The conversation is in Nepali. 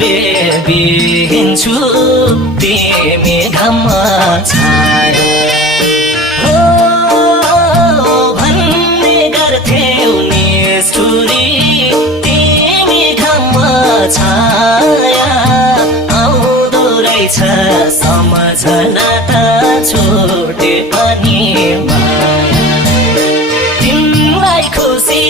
बेबी हिँड्छु तिमी घाममा छायो भन्ने गर्थ्यौ निष्ठुरी तिमी घाममा छाया आउँदो रहेछ सम्झना त छुटे पनि माया तिमीलाई खुसी